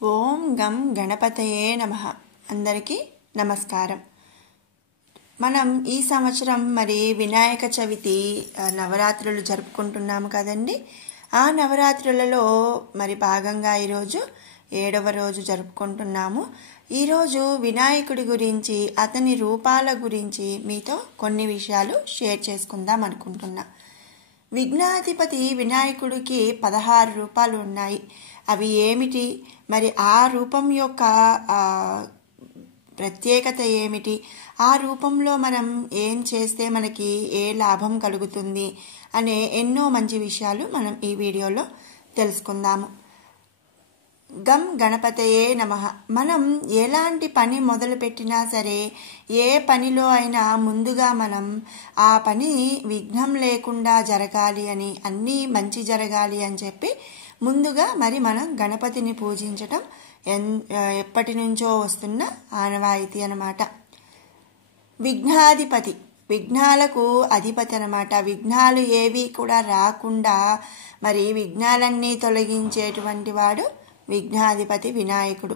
ఓం గం గణపతయే నమః. అందరికీ నమస్కారం. మనం ఈ సంవత్సరం వినాయక చవితి నవరాత్రులు జరుపుకుంటున్నాము కదండి. ఆ నవరాత్రులలో భాగంగా ఈరోజు 7వ రోజు జరుపుకుంటున్నాము. ఈరోజు వినాయకుడి గురించి, అతని రూపాల గురించి మీతో కొన్ని విషయాలు షేర్ చేసుకుందాం అనుకుంటున్నా. విఘ్నాధిపతి వినాయకుడికి 16 రూపాలు ఉన్నాయి. అవి ఏమిటి, ఆ రూపం యొక్క ప్రత్యేకత ఏమిటి, ఆ రూపంలో మనం ఏం చేస్తే మనకి ఏ లాభం కలుగుతుంది అనే ఎన్నో మంచి విషయాలు మనం ఈ వీడియోలో తెలుసుకుందాము. గం గణపతయే నమః. మనం ఎలాంటి పని మొదలు పెట్టినా సరే, ఏ పనిలో అయినా ముందుగా మనం ఆ పని విఘ్నం లేకుండా జరగాలి అని, అన్నీ మంచి జరగాలి అని చెప్పి ముందుగా మనం గణపతిని పూజించటం ఎప్పటి నుంచో వస్తున్న ఆనవాయితీ అన్నమాట. విఘ్నాధిపతి, విఘ్నాలకు అధిపతి అన్నమాట. విఘ్నాలు ఏవి కూడా రాకుండా విఘ్నాలన్నీ తొలగించేటువంటి వాడు విఘ్నాధిపతి వినాయకుడు.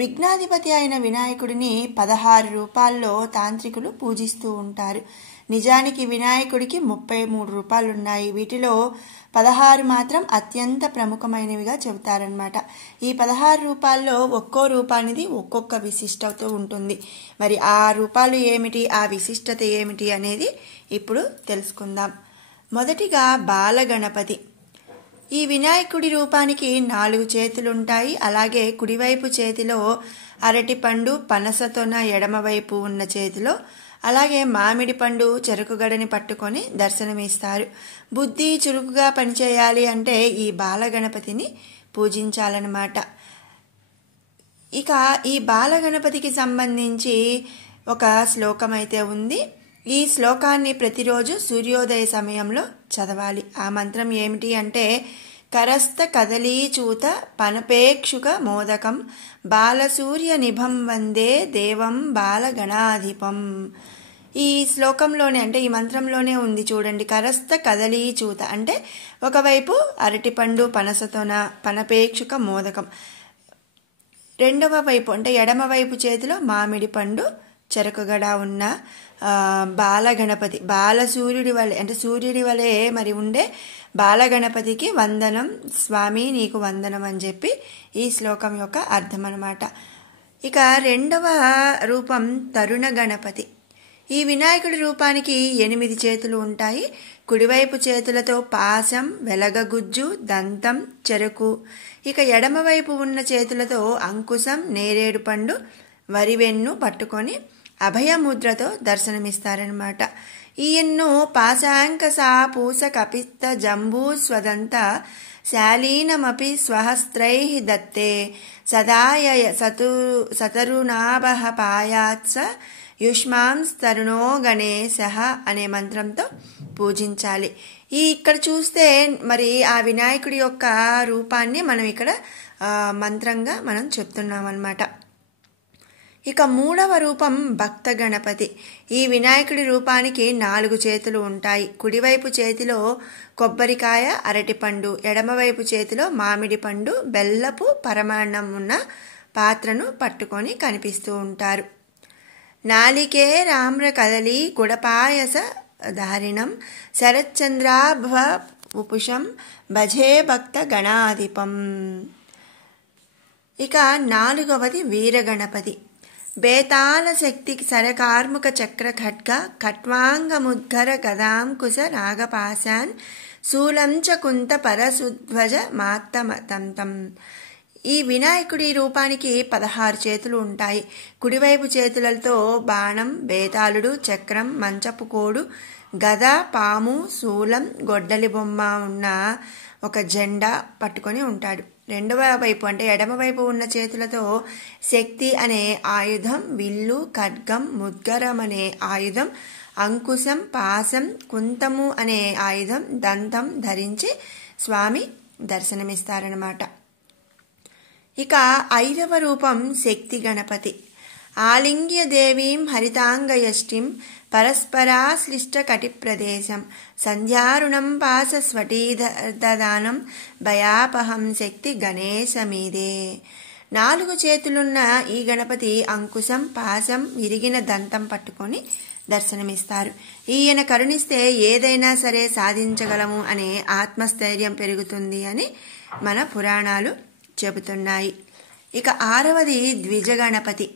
విఘ్నాధిపతి అయిన వినాయకుడిని 16 రూపాల్లో తాంత్రికులు పూజిస్తూ ఉంటారు. నిజానికి వినాయకుడికి 33 రూపాలు ఉన్నాయి. వీటిలో 16 మాత్రం అత్యంత ప్రముఖమైనవిగా చెబుతారనమాట. ఈ 16 రూపాల్లో ఒక్కో రూపానిది ఒక్కొక్క విశిష్టత ఉంటుంది. ఆ రూపాలు ఏమిటి, ఆ విశిష్టత ఏమిటి అనేది ఇప్పుడు తెలుసుకుందాం. మొదటిగా బాలగణపతి. ఈ వినాయకుడి రూపానికి 4 చేతులుంటాయి. అలాగే కుడివైపు చేతిలో అరటిపండు, పనసతొన ఎడమవైపు ఉన్న చేతిలో, అలాగే మామిడి పండు, చెరుకు గడని పట్టుకొని దర్శనమిస్తారు. బుద్ధి చురుకుగా పనిచేయాలి అంటే ఈ బాలగణపతిని పూజించాలన్నమాట. ఇక ఈ బాలగణపతికి సంబంధించి ఒక శ్లోకం అయితే ఉంది. ఈ శ్లోకాన్ని ప్రతిరోజు సూర్యోదయ సమయంలో చదవాలి. ఆ మంత్రం ఏమిటి అంటే, కరస్థ కదలీచూత పనపేక్షుక మోదకం బాలసూర్య నిభం వందే దేవం బాలగణాధిపం. ఈ శ్లోకంలోనే అంటే ఈ మంత్రంలోనే ఉంది చూడండి. కరస్థ కదలీచూత అంటే ఒకవైపు అరటిపండు, పనసతొన, పనపేక్షుక మోదకం, రెండవ వైపు అంటే ఎడమవైపు చేతిలో మామిడి పండు, చెరకుగడ ఉన్న బాలగణపతి, బాలసూర్యుడి వలె అంటే సూర్యుడి వలె ఉండే బాలగణపతికి వందనం స్వామి, నీకు వందనం అని చెప్పి ఈ శ్లోకం యొక్క అర్థం అన్నమాట. ఇక రెండవ రూపం తరుణ గణపతి. ఈ వినాయకుడి రూపానికి 8 చేతులు ఉంటాయి. కుడివైపు చేతులతో పాశం, వెలగగుజ్జు, దంతం, చెరకు. ఇక ఎడమవైపు ఉన్న చేతులతో అంకుశం, నేరేడు పండు, వరివెన్ను పట్టుకొని అభయముద్రతో దర్శనమిస్తారనమాట. ఈయన్ను పాశాంకసా పూస కపిత్త జంబూ స్వదంత శాలీనమపి స్వహస్త్రై దత్తే సదాయ సతరుణాభ పాయాత్స యుష్మాంస్తరుణో గణేశః అనే మంత్రంతో పూజించాలి. ఇక్కడ చూస్తే ఆ వినాయకుడి యొక్క రూపాన్ని మనం ఇక్కడ మంత్రంగా చెప్తున్నాం అన్నమాట. ఇక మూడవ రూపం భక్త గణపతి. ఈ వినాయకుడి రూపానికి 4 చేతులు ఉంటాయి. కుడివైపు చేతిలో కొబ్బరికాయ, అరటిపండు, ఎడమవైపు చేతిలో మామిడి పండు, బెల్లపు పరమాన్నం ఉన్న పాత్రను పట్టుకొని కనిపిస్తూ ఉంటారు. నాలికే రామ్ర కదలి గుడపాయస ధారిణం శరచంద్రాభ ఉపుషం భజే భక్త గణాధిపం. ఇక 4వది వీరగణపతి. బేతాళ శక్తి సరకార్ముక చక్ర ఖడ్గ ఖట్వాంగముద్గర గదాంకుశ నాగపాశాన్ శూలంచ కుంత పరసుధ్వజ మాత్తమతంతం. ఈ వినాయకుడి రూపానికి 16 చేతులు ఉంటాయి. కుడివైపు చేతులతో బాణం, బేతాళుడు, చక్రం, మంచపు కోడు, గద, పాము, శూలం, గొడ్డలి బొమ్మ ఉన్న ఒక జెండా పట్టుకొని ఉంటాడు. రెండవ వైపు అంటే ఎడమవైపు ఉన్న చేతులతో శక్తి అనే ఆయుధం, విల్లు, ఖడ్గం, ముద్గరం అనే ఆయుధం, అంకుశం, పాశం, కుంతము అనే ఆయుధం, దంతం ధరించి స్వామి దర్శనమిస్తారనమాట. ఇక 5వ రూపం శక్తి గణపతి. ఆలింగ్య దేవీం హరితాంగయష్టిం పరస్పరాశ్లిష్ట కటిప్రదేశం సంధ్యారుణం పాస స్వటీదానం భయాపహం శక్తి గణేశమీదే. 4 చేతులున్న ఈ గణపతి అంకుశం, పాశం, విరిగిన దంతం పట్టుకొని దర్శనమిస్తారు. ఈయన కరుణిస్తే ఏదైనా సరే సాధించగలము అనే ఆత్మస్థైర్యం పెరుగుతుంది అని మన పురాణాలు చెబుతున్నాయి. ఇక 6వది ద్విజ గణపతి.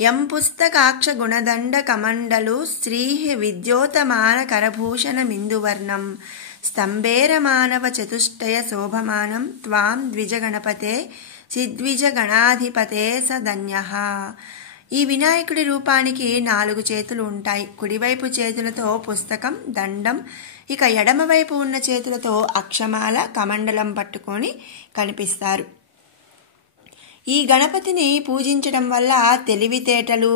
యం పుస్తకాక్ష గుణదండ కమండలు శ్రీ విద్యోతమాన కరభూషణ మిందువర్ణం స్తంభేర మానవ చతుష్టయ శోభమానం త్వాం ద్విజ గణపతే సిద్విజ గణాధిపతే సధన్యః. ఈ వినాయకుడి రూపానికి 4 చేతులు ఉంటాయి. కుడివైపు చేతులతో పుస్తకం, దండం, ఇక ఎడమవైపు ఉన్న చేతులతో అక్షమాల, కమండలం పట్టుకొని కనిపిస్తారు. ఈ గణపతిని పూజించడం వల్ల తెలివితేటలు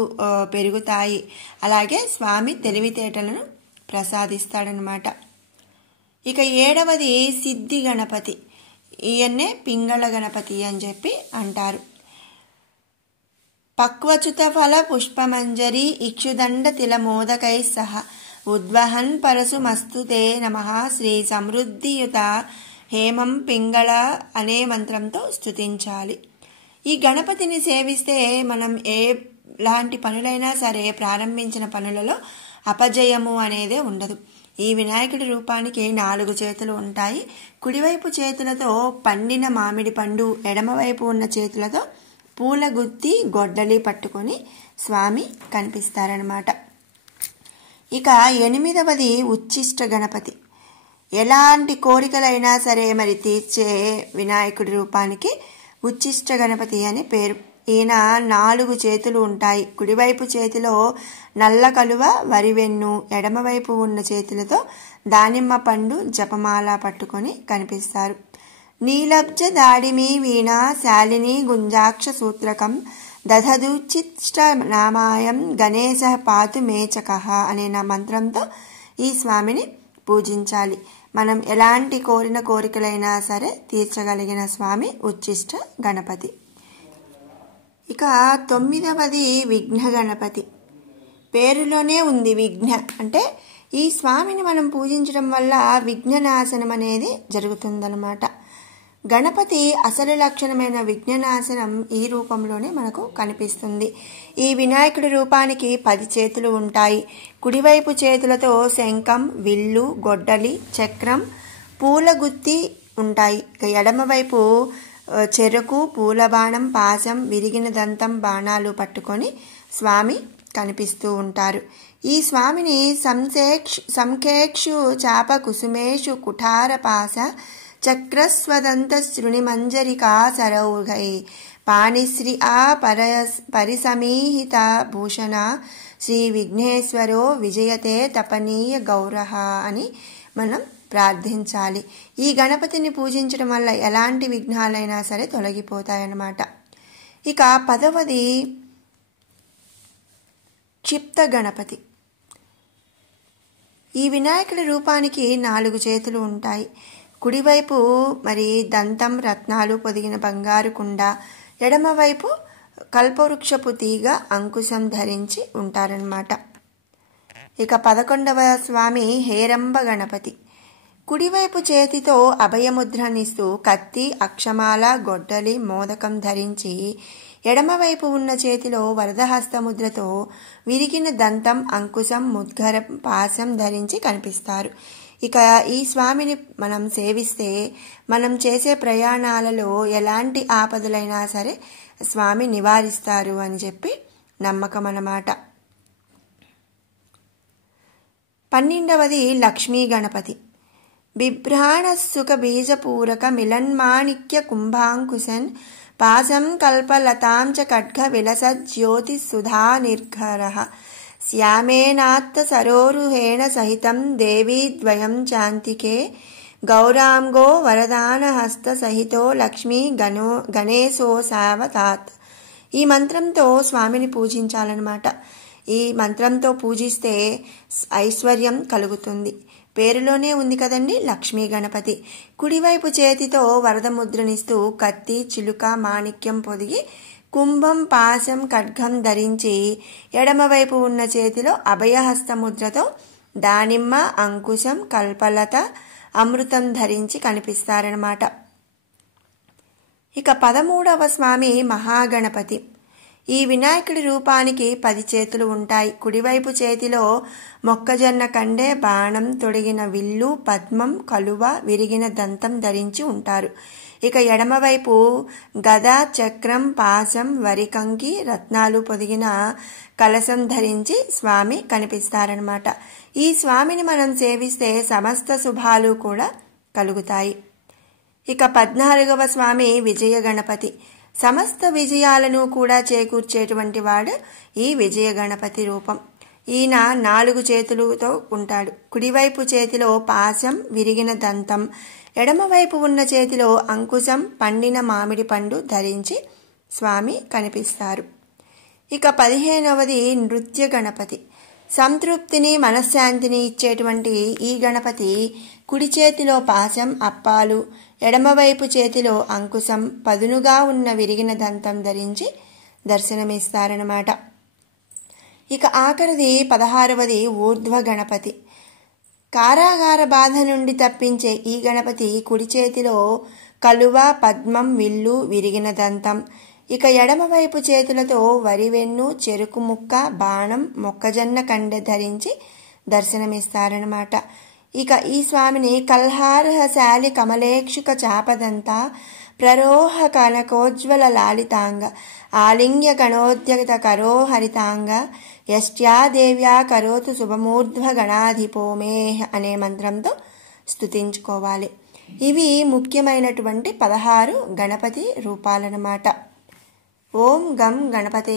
పెరుగుతాయి. అలాగే స్వామి తెలివితేటలను ప్రసాదిస్తాడనమాట. ఇక 7వది సిద్ధి గణపతి. ఈయన్నే పింగళ గణపతి అని చెప్పి అంటారు. పక్వచుత ఫల పుష్పమంజరి ఇక్షుదండ తిల మోదకై సహ ఉద్వహన్ పరసు మస్తుతే నమః శ్రీ సమృద్ధియుత హేమం పింగళ అనే మంత్రంతో స్తుతించాలి. ఈ గణపతిని సేవిస్తే మనం ఎలాంటి పనులైనా సరే ప్రారంభించిన పనులలో అపజయము అనేదే ఉండదు. ఈ వినాయకుడి రూపానికి 4 చేతులు ఉంటాయి. కుడివైపు చేతులతో పండిన మామిడి పండు, ఎడమవైపు ఉన్న చేతులతో పూల గుత్తి, గొడ్డలి పట్టుకొని స్వామి కనిపిస్తారనమాట. ఇక 8వది ఉచ్చిష్ట గణపతి. ఎలాంటి కోరికలైనా సరే మరి తీర్చే వినాయకుడి రూపానికి ఉచ్చిష్ట గణపతి అని పేరు. ఈయన 4 చేతులు ఉంటాయి. కుడివైపు చేతిలో నల్ల కలువ, వరివెన్ను, ఎడమవైపు ఉన్న చేతులతో దానిమ్మ పండు, జపమాల పట్టుకొని కనిపిస్తారు. నీలబ్జ దాడిమి వీణా శాలిని గుంజాక్ష సూత్రకం దధదుచిష్ట నామాయం గణేశ పాతు మేచకః అనే నా మంత్రంతో ఈ స్వామిని పూజించాలి. మనం ఎలాంటి కోరిన కోరికలైనా సరే తీర్చగలిగిన స్వామి ఉచ్చిష్ట గణపతి. ఇక 9వది విఘ్న గణపతి. పేరులోనే ఉంది విఘ్న అంటే ఈ స్వామిని మనం పూజించడం వల్ల విఘ్ననాశనం అనేది జరుగుతుందన్నమాట. గణపతి అసలు లక్షణమైన విఘ్ననాశనం ఈ రూపంలోనే మనకు కనిపిస్తుంది. ఈ వినాయకుడి రూపానికి 10 చేతులు ఉంటాయి. కుడివైపు చేతులతో శంఖం, విల్లు, గొడ్డలి, చక్రం, పూల గుత్తి ఉంటాయి. ఎడమవైపు చెరకు, పూల బాణం, పాశం, విరిగిన దంతం, బాణాలు పట్టుకొని స్వామి కనిపిస్తూ ఉంటారు. ఈ స్వామిని సంఖేక్షు చాప కుసుమేషు కుఠార పాశ చక్రస్వదంత శృణి మంజరికా సరౌఘై పాణిశ్రీ ఆ పరిసమీహిత భూషణ శ్రీ విఘ్నేశ్వరో విజయతే తపనీయ గౌరహ అని మనం ప్రార్థించాలి. ఈ గణపతిని పూజించడం వల్ల ఎలాంటి విఘ్నాలైనా సరే తొలగిపోతాయన్నమాట. ఇక 10వది క్షిప్త గణపతి. ఈ వినాయకుడి రూపానికి 4 చేతులు ఉంటాయి. కుడివైపు మరి దంతం, రత్నాలు పొదిగిన బంగారు కుండ, ఎడమవైపు కల్పవృక్షపు తీగ, అంకుశం ధరించి ఉంటారన్నమాట. ఇక 11వ స్వామి హేరంబ గణపతి. కుడివైపు చేతితో అభయముద్రనిస్తూ కత్తి, అక్షమాల, గొడ్డలి, మోదకం ధరించి ఎడమవైపు ఉన్న చేతిలో వరదహస్తముద్రతో విరిగిన దంతం, అంకుశం, ముద్గరం, పాశం ధరించి కనిపిస్తారు. ఇక ఈ స్వామిని మనం సేవిస్తే మనం చేసే ప్రయాణాలలో ఎలాంటి ఆపదలైనా సరే స్వామి నివారిస్తారు అని చెప్పి నమ్మకం అన్నమాట. 12వది లక్ష్మీ గణపతి. బిభ్రాణ సుఖ బీజపూరక మిలన్మాణిక్య కుంభాంకుశన్ పాశం కల్పలతాం చ ఖడ్గ విలసత్ జ్యోతి సుధా నిర్ఘరః శ్యామేనాత్త సరోరుహేణ సహితం దేవీ ద్వయం చాంతికే గౌరాంగో వరదాన హస్త సహితో లక్ష్మీ గణేశో సావతాత్. ఈ మంత్రంతో స్వామిని పూజించాలన్నమాట. ఈ మంత్రంతో పూజిస్తే ఐశ్వర్యం కలుగుతుంది. పేరులోనే ఉంది కదండి లక్ష్మీ గణపతి. కుడివైపు చేతితో వరద ముద్రనిస్తూ కత్తి, చిలుక, మాణిక్యం పొదిగి కుంభం, పాశం, ఖడ్గం ధరించి ఎడమవైపు ఉన్న చేతిలో అభయహస్త ముద్రతో దానిమ్మ, అంకుశం, కల్పలత, అమృతం ధరించి కనిపిస్తారనమాట. ఇక 13వ స్వామి మహాగణపతి. ఈ వినాయకుడి రూపానికి 10 చేతులు ఉంటాయి. కుడివైపు చేతిలో మొక్కజొన్న కండె, బాణం, తొడిగిన విల్లు, పద్మం, కలువ, విరిగిన దంతం ధరించి ఉంటారు. ఇక ఎడమవైపు గద, చక్రం, పాశం, వరికంకి, రత్నాలు పొదిగిన కలశం ధరించి స్వామి కనిపిస్తారనమాట. ఈ స్వామిని మనం సేవిస్తే సమస్త శుభాలు కూడా కలుగుతాయి. ఇక 14వ స్వామి విజయ గణపతి. సమస్త విజయాలను కూడా చేకూర్చేటువంటి వాడు ఈ విజయ గణపతి రూపం. ఈయన 4 చేతులతో ఉంటాడు. కుడివైపు చేతిలో పాశం, విరిగిన దంతం, ఎడమవైపు ఉన్న చేతిలో అంకుశం, పండిన మామిడి పండు ధరించి స్వామి కనిపిస్తారు. ఇక 15వది నృత్య గణపతి. సంతృప్తిని, మనశ్శాంతిని ఇచ్చేటువంటి ఈ గణపతి కుడి చేతిలో పాశం, అప్పాలు, ఎడమవైపు చేతిలో అంకుశం, పదునుగా ఉన్న విరిగిన దంతం ధరించి దర్శనమిస్తారనమాట. ఇక ఆఖరిది 16వది ఊర్ధ్వ గణపతి. కారాగార బాధ నుండి తప్పించే ఈ గణపతి కుడి చేతిలో కలువ, పద్మం, విల్లు, విరిగిన దంతం, ఇక ఎడమవైపు చేతులతో వరివెన్ను, చెరుకు ముక్క, బాణం, మొక్కజొన్న కండె ధరించి దర్శనమిస్తారనమాట. ఇక ఈ స్వామిని కల్హారహశాలి కమలేక్షుక చాపదంత ప్రరోహ కనకోజ్వల లాలితాంగ ఆలింగ్య గణోద్యత కరో హరితాంగ యష్ట్యాదేవ్యా కరోతు శుభమూర్ధ్వ గణాధిపోమే అనే మంత్రంతో స్తుతించుకోవాలి. ఇవి ముఖ్యమైనటువంటి 16 గణపతి రూపాలన్నమాట. ఓం గం గణపతే